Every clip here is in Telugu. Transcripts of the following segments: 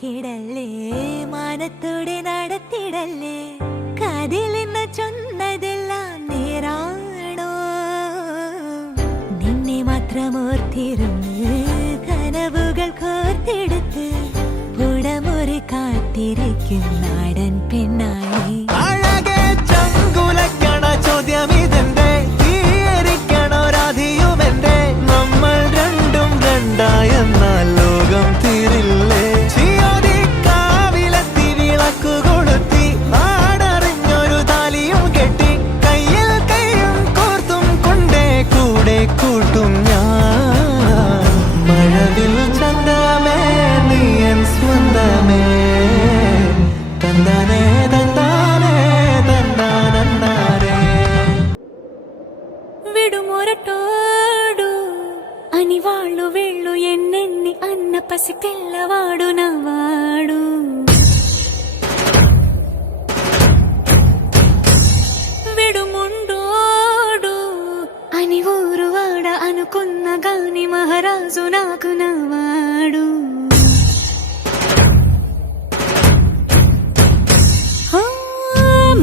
മയക്കിടല്ലേ മാനത്തോടെ നടത്തിടല്ലേ കാതിലെന്ന് ചൊന്നതെല്ലാം നേരാണോ നിന്നെ മാത്രം ഓർത്തിരുന്ന് കനവുകൾ കോർത്തെടുത്ത് പുടമുറി കാത്തിരിക്കും നാടൻ പെണ്ണായി ചോദ്യമിതെന്റെ തീയരിക്കണോ രാധിയുമെന്റെ നമ്മൾ രണ്ടും രണ്ടായെന്നാൽ ലോകം തീരില്ലേ കാവിലെത്തി വിളക്കു കൊളുത്തി നാടറിഞ്ഞൊരു താലിയും കെട്ടി കയ്യിൽ കൈയും കോർത്തും കൊണ്ടേ കൂടെ കൂട്ടും ഞാൻ മഴവിൽ ചന്തമേ നീയൻ സ്വന്തമേ തന്താനേ തന്താനേ തന്താനന്താനേ విడుమొరటోడు అని వాళ్ళు వీళ్ళు ఎన్నెన్ని అన్న పసి పిల్లవాడు నవ్వాడు విడుముండోడు అని ఊరు వాడ అనుకున్న గాని మహారాజు నాకు నవ్వాడు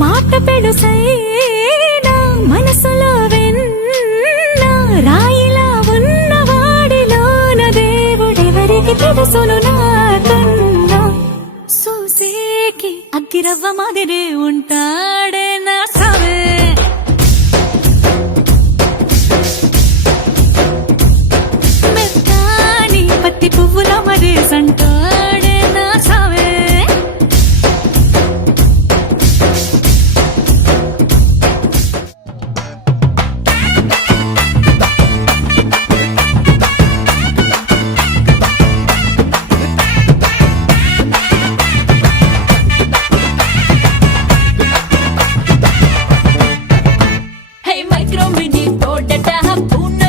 మాట పెడుసైనా మనసులో వెన్న రాయిలా ఉన్నవాడిలోన దేవుడెవరికి తెలుసును నాకన్నా సూసేకి అగ్గిరవ్వ మాదిరే ఉంటాడే నా సవే మెత్తాని పత్తి పువ్వుల మరేసంటాడే నా సవే Hey, micro mini, toda da hapuna.